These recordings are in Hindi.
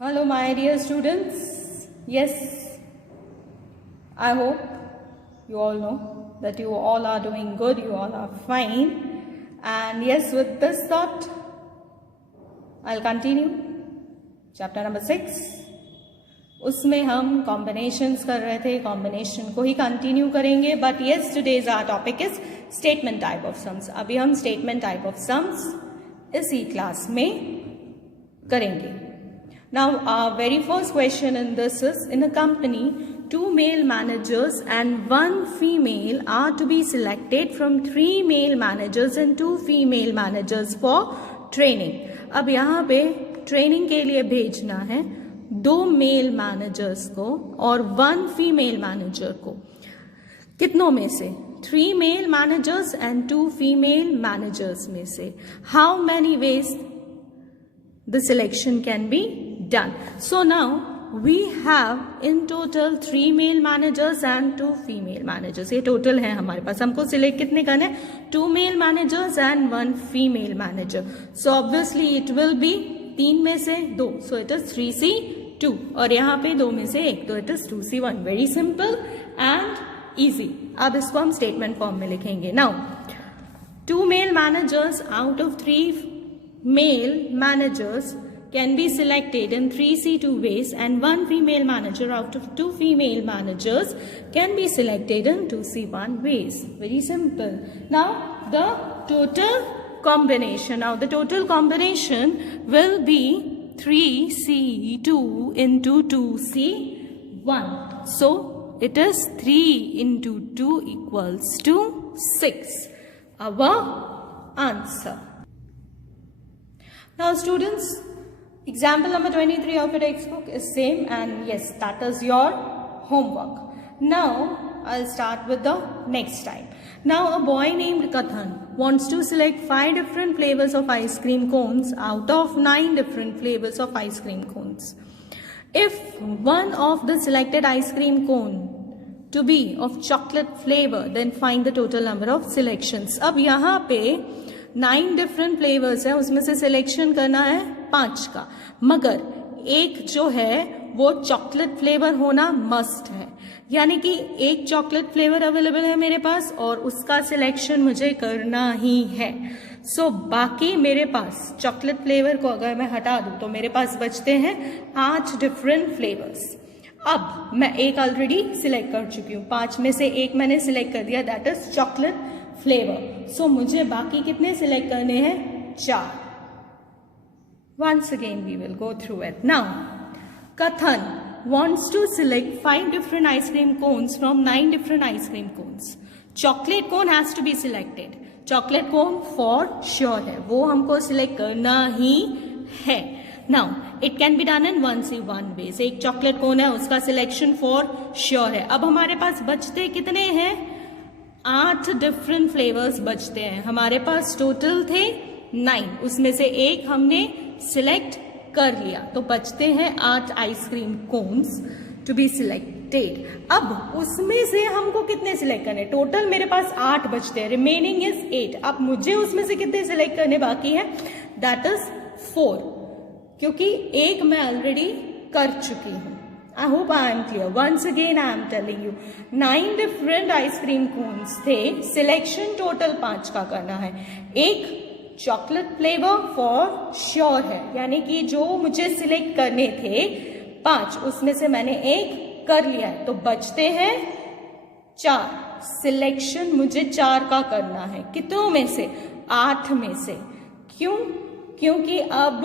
Hello, my dear students. Yes, I hope you all know that you all are doing good, you all are fine. And yes, with this thought, I'll continue. Chapter number 6. उसमें हम combinations कर रहे थे, combination को ही continue करेंगे. But yes, today's our topic is statement type of sums. अभी हम statement type of sums इसी class में करेंगे. Now, our very first question in this is, in a company, 2 male managers and 1 female are to be selected from 3 male managers and 2 female managers for training. अब यहाँ पे training के लिए भेजना है 2 male managers को और 1 female manager को. कितनों में से? 3 male managers and 2 female managers में से. How many ways the selection can be done? So now we have in total 3 male managers and 2 female managers. ये total है हमारे पास. हमको select कितने करने? 2 male managers and 1 female manager. So obviously it will be 3 में से 2. So it is 3C2. और यहाँ पे 2 में से 1. तो it is 2C1. Very simple and easy. अब इसको हम statement form में लिखेंगे. Now 2 male managers out of 3 male managers can be selected in 3C2 ways and 1 female manager out of 2 female managers can be selected in 2C1 ways. Very simple. Now the total combination. Now the total combination will be 3C2 into 2C1. So it is 3 into 2 equals to 6. Our answer. Now students, example number 23 of your textbook is same, and yes, that is your homework. Now I'll start with the next type. Now a boy named Kathan wants to select 5 different flavors of ice cream cones out of 9 different flavors of ice cream cones. If one of the selected ice cream cone to be of chocolate flavor, then find the total number of selections. अब यहाँ पे 9 different flavors है, उसमें से selection करना है 5 का, मगर एक जो है वो चॉकलेट फ्लेवर होना मस्ट है. यानी कि एक चॉकलेट फ्लेवर अवेलेबल है मेरे पास और उसका सिलेक्शन मुझे करना ही है. सो बाकी मेरे पास चॉकलेट फ्लेवर को अगर मैं हटा दूं तो मेरे पास बचते हैं 8 डिफरेंट फ्लेवर्स. अब मैं एक ऑलरेडी सिलेक्ट कर चुकी हूँ, 5 में से एक मैंने सिलेक्ट कर दिया, दैट इज चॉकलेट फ्लेवर. सो मुझे बाकी कितने सिलेक्ट करने हैं? 4. Once again we will go through it. Now Kathan wants to select 5 different ice cream cones from 9 different ice cream cones. Chocolate cone has to be selected. Chocolate cone for sure है, वो हमको select करना ही है. Now it can be done in 1C1 ways. एक chocolate cone है, उसका selection for sure है. अब हमारे पास बचते कितने हैं? 8 different flavors बचते हैं. हमारे पास total थे 9, उसमें से एक हमने सिलेक्ट कर लिया, तो बचते हैं 8 ice cream cones to be selected. अब उसमें से हमको कितने सिलेक्ट करने? टोटल मेरे पास 8 बचते हैं, रिमेनिंग इज 8. अब मुझे उसमें से कितने सिलेक्ट करने बाकी है? दैट इज 4, क्योंकि एक मैं ऑलरेडी कर चुकी हूँ. I hope I am clear. Once again I am telling you, 9 different ice cream cones थे, सिलेक्शन टोटल 5 का करना है. एक चॉकलेट फ्लेवर फॉर श्योर है, यानी कि जो मुझे सिलेक्ट करने थे 5, उसमें से मैंने एक कर लिया है, तो बचते हैं 4. सिलेक्शन मुझे 4 का करना है. कितनों में से? 8 में से. क्यों? क्योंकि अब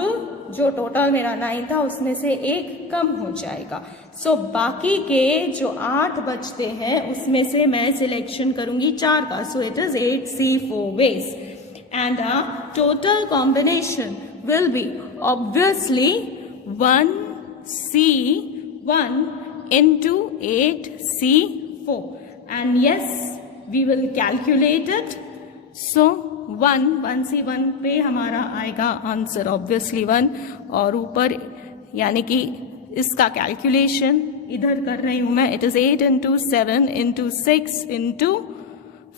जो टोटल मेरा 9 था उसमें से एक कम हो जाएगा. सो बाकी के जो 8 बचते हैं उसमें से मैं सिलेक्शन करूंगी 4 का. So it is 8C4 ways. And our total combination will be obviously 1C1 into 8C4. And yes, we will calculate it. So 1C1 पे हमारा आएगा आंसर obviously 1, और ऊपर यानी कि इसका कैलकुलेशन इधर कर रही हूं मैं. It is 8 into 7 into 6 into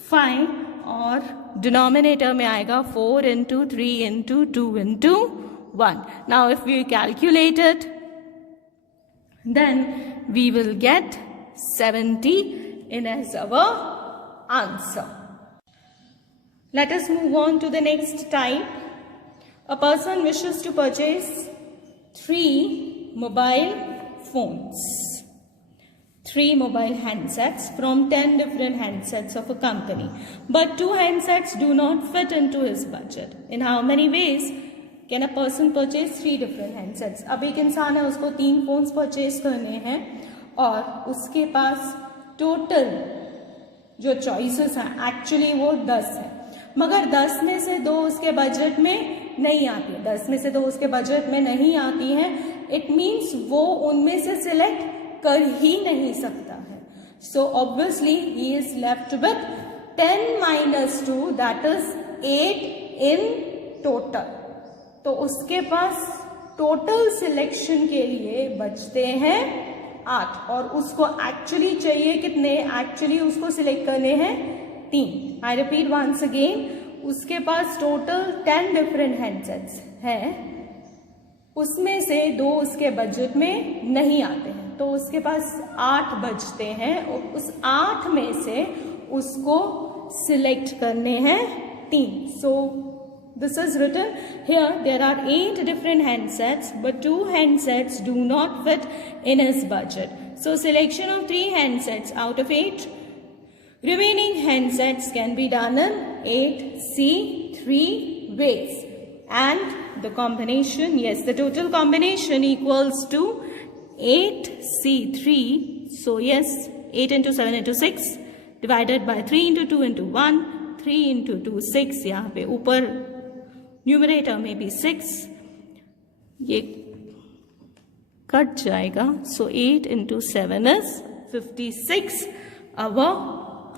5, और डिनोमिनेटर में आएगा 4 into 3 into 2 into 1. Now if we calculate it, then we will get 70 in as our answer. Let us move on to the next type. A person wishes to purchase 3 mobile phones, 3 mobile handsets from 10 different handsets of a company, but 2 handsets do not fit into his budget. In how many ways can a person purchase 3 different handsets? अब एक इंसान है, उसको 3 फोन्स परचेज करने हैं और उसके पास टोटल जो चॉइसेस हैं एक्चुअली वो 10 है, मगर 10 में से 2 उसके बजट में नहीं आती है, 10 में से 2 उसके बजट में नहीं आती है. इट मीन्स वो उनमें से सिलेक्ट कर ही नहीं सकता है. So obviously he is left with 10 - 2 that is 8 in total. तो उसके पास टोटल सिलेक्शन के लिए बचते हैं 8 और उसको एक्चुअली चाहिए कितने? एक्चुअली उसको सिलेक्ट करने हैं 3. आई रिपीट वंस अगेन, उसके पास टोटल 10 डिफरेंट हैंडसेट्स हैं, उसमें से 2 उसके बजट में नहीं आते हैं, तो उसके पास 8 बचते हैं और उस 8 में से उसको सिलेक्ट करने हैं 3. सो this is written here, there are 8 different handsets but 2 handsets do not fit in his budget. So selection of 3 handsets out of 8 remaining handsets can be done in 8C3 ways, and the combination, yes, the total combination equals to 8C3. So yes, 8 into 7 into 6 divided by 3 into 2 into 1, 3 into 2 6, यहाँ पे ऊपर न्यूमरेटर में भी 6, ये कट जाएगा. सो 8 into 7 is 56 our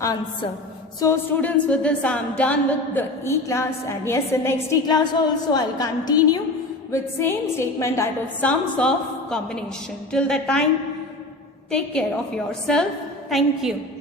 answer. So students, with this I am done with the E-class, and yes, in next E-class also I will continue with same statement type of sums of combination. Till that time, take care of yourself. Thank you.